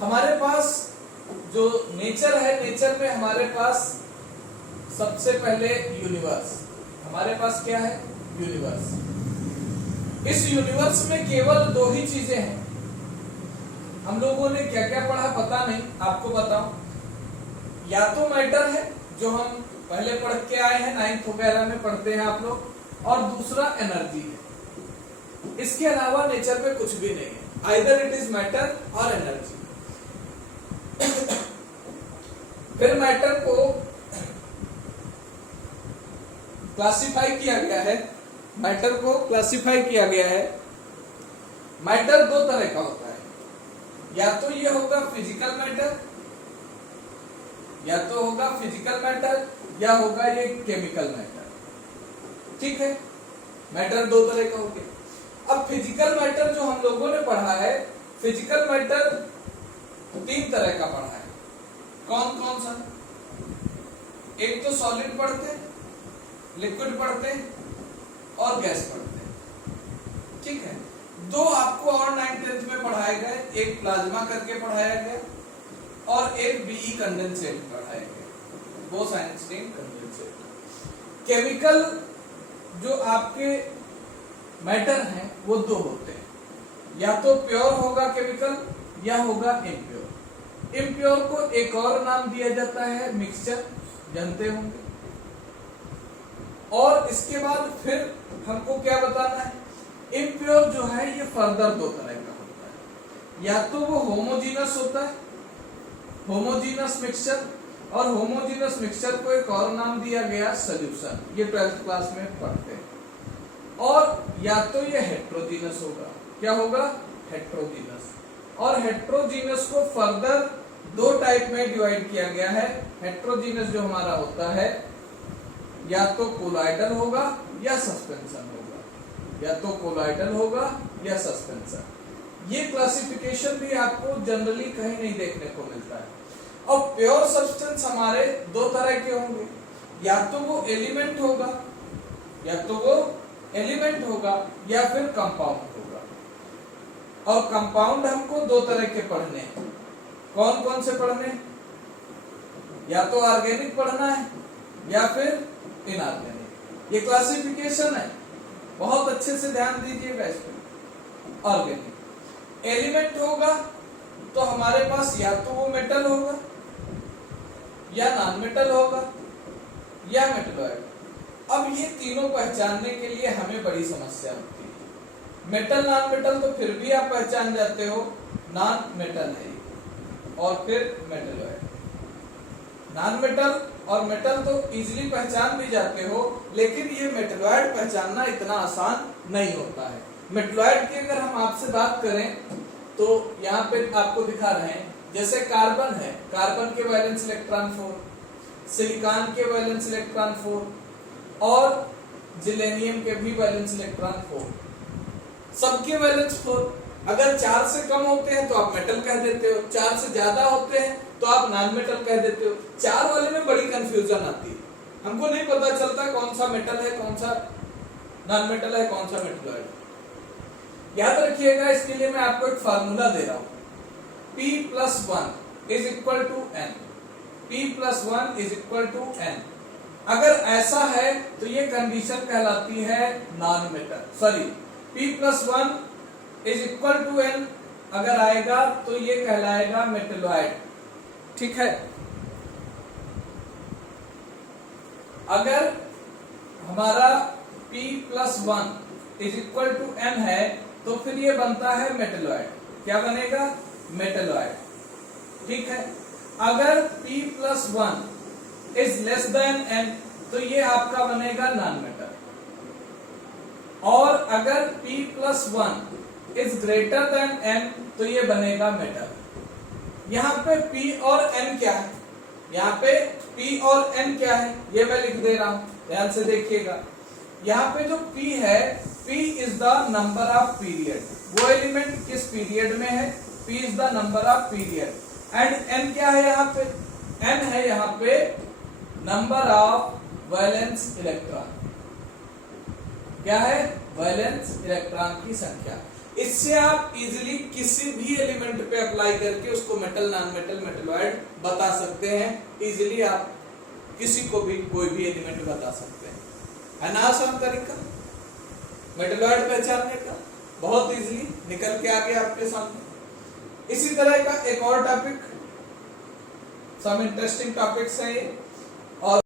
हमारे पास जो नेचर है, नेचर में हमारे पास सबसे पहले यूनिवर्स, हमारे पास क्या है? यूनिवर्स। इस यूनिवर्स में केवल दो ही चीजें हैं। हम लोगों ने क्या क्या पढ़ा पता नहीं, आपको बताऊं। या तो मैटर है जो हम पहले पढ़ के आए हैं, 9th वगैरह में पढ़ते हैं आप लोग, और दूसरा एनर्जी है। इसके अलावा नेचर में कुछ भी नहीं है, आइदर इट इज मैटर और एनर्जी। फिर मैटर को क्लासिफाई किया गया है, मैटर को क्लासिफाई किया गया है। मैटर दो तरह का होता है, या तो ये होगा फिजिकल मैटर, या तो होगा फिजिकल मैटर, या होगा ये केमिकल मैटर। ठीक है, मैटर दो तरह का हो गया। अब फिजिकल मैटर जो हम लोगों ने पढ़ा है, फिजिकल मैटर तीन तरह का पढ़ा है। कौन कौन सा? एक तो सॉलिड पढ़ते हैं, लिक्विड पढ़ते हैं और गैस पढ़ते हैं। ठीक है, दो आपको और 9th-10th में पढ़ाए गए, एक प्लाज्मा करके पढ़ाया गया और एक बीई कंडेंसेट पढ़ाया गया, बोस आइंस्टीन कंडेंसेट। केमिकल जो आपके मैटर हैं वो दो होते हैं, या तो प्योर होगा केमिकल या होगा इम्प्योर। इम्प्योर को एक और नाम दिया जाता है मिक्सचर, जानते होंगे। और इसके बाद फिर हमको क्या बताना है? इम्प्योर जो है ये फर्दर दो तरह का होता है, या तो वो होमोजीनस होता है, होमोजीनस मिक्सचर, और होमोजीनस मिक्सचर को एक और नाम दिया गया सॉल्यूशन, ये 12th क्लास में पढ़ते हैं। और या तो ये हेट्रोजीनस होगा, क्या होगा? हेट्रोजीनस। और हेट्रोजीनस को फर्दर दो टाइप में डिवाइड किया गया है। हेट्रोजीनस जो हमारा होता है या तो कोलाइडल होगा या सस्पेंशन होगा, या तो कोलाइडल होगा या सस्पेंशन। ये क्लासिफिकेशन भी आपको जनरली कहीं नहीं देखने को मिलता है। और प्योर सब्सटेंस हमारे दो तरह के होंगे, या तो वो एलिमेंट होगा, या तो वो एलिमेंट होगा, या फिर कंपाउंड होगा। और कंपाउंड हमको दो तरह के पढ़ने हैं। कौन कौन से पढ़ने? या तो ऑर्गेनिक पढ़ना है या फिर इनऑर्गेनिक। ये क्लासिफिकेशन है, बहुत अच्छे से ध्यान दीजिएगा इस पर। ऑर्गेनिक एलिमेंट होगा तो हमारे पास या तो वो मेटल होगा, या नॉन मेटल होगा, या मेटलॉइड। अब ये तीनों पहचानने के लिए हमें बड़ी समस्या होती है। मेटल नॉन मेटल तो फिर भी आप पहचान जाते हो, नॉन मेटल है, और फिर मेटलॉइड। नॉन मेटल और मेटल तो इजीली पहचान भी जाते हो, लेकिन ये मेटलॉइड पहचानना इतना आसान नहीं होता है। मेटलॉइड की अगर हम आपसे बात करें तो यहाँ पे आपको दिखा रहे हैं, जैसे कार्बन है, कार्बन के वैलेंस इलेक्ट्रॉन 4, सिलिकॉन के वैलेंस इलेक्ट्रॉन 4, और जिलेनियम के भी वैलेंस इलेक्ट्रॉन 4, सबके वैलेंस 4। अगर 4 से कम होते हैं तो आप मेटल कह देते हो, 4 से ज्यादा होते हैं तो आप नॉन मेटल कह देते हो। 4 वाले में बड़ी कंफ्यूजन आती है, हमको नहीं पता चलता कौन सा मेटल है, कौन सा नॉन मेटल है, कौन सा मेटलॉइड। याद रखिएगा, इसके लिए मैं आपको एक फार्मूला दे रहा हूं, P+1 is equal to N। P+1 is equal to N। अगर ऐसा है तो ये कंडीशन कहलाती है non metal, sorry, P+1 is equal to N अगर आएगा तो ये कहलाएगा मेटलॉइड। ठीक है, अगर हमारा P+1 is equal to N है तो फिर ये बनता है मेटलॉइड। क्या बनेगा? मेटलॉइड। ठीक है, अगर P+1 is less than N तो ये आपका बनेगा नॉन मेटल, और अगर P+1 is greater than N तो ये बनेगा मेटल। यहाँ पे P और N क्या है? यहाँ पे P और N क्या है ये मैं लिख दे रहा हूं, ध्यान से देखिएगा। यहाँ पे जो P है, P is the number of period, वो एलिमेंट किस पीरियड में है, P is the number of period. And N क्या है यहाँ पे? N है यहाँ पे नंबर ऑफ वैलेंस इलेक्ट्रॉन। क्या है? वैलेंस इलेक्ट्रॉन की संख्या। इससे आप इजीली किसी भी एलिमेंट पे अप्लाई करके उसको मेटल, नॉन मेटल, मेटलॉइड बता सकते हैं। इजीली आप किसी को भी कोई भी एलिमेंट बता सकते हैं, है ना आसान तरीका मेटलॉइड पहचानने का, बहुत इजीली निकल के आ गया आपके सामने। इसी तरह का एक और टॉपिक, सम इंटरेस्टिंग टॉपिक्स है ये। और